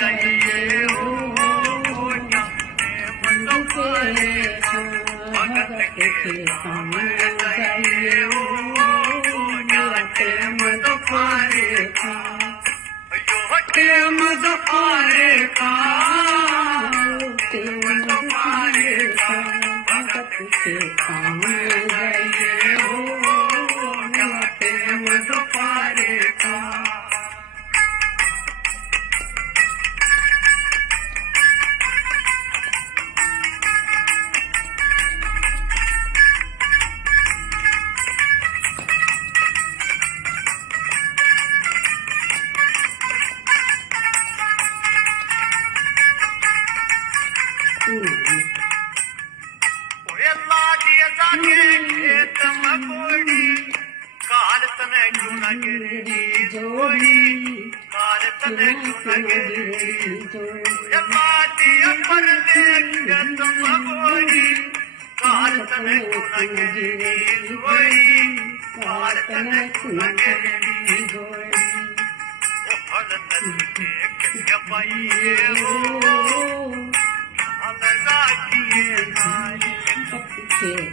जाइए हो भगत के काम जाइए हो टेम दोपहरे का टेम दोपहरे का टेम दोपहरे का भगत के काम जाइए हो टेम दोपहरे का लागे जागे खेत मकोड़ी काल तने चुनगिरी जोड़ी काल तने चुनगिरी जोड़ी लागे पर खेत मकोड़ी काल तने चुनगिरी जोड़ी काल तने चुनगिरी जोड़ी ओ फल नदी के पाइए हो हम जागिए नाई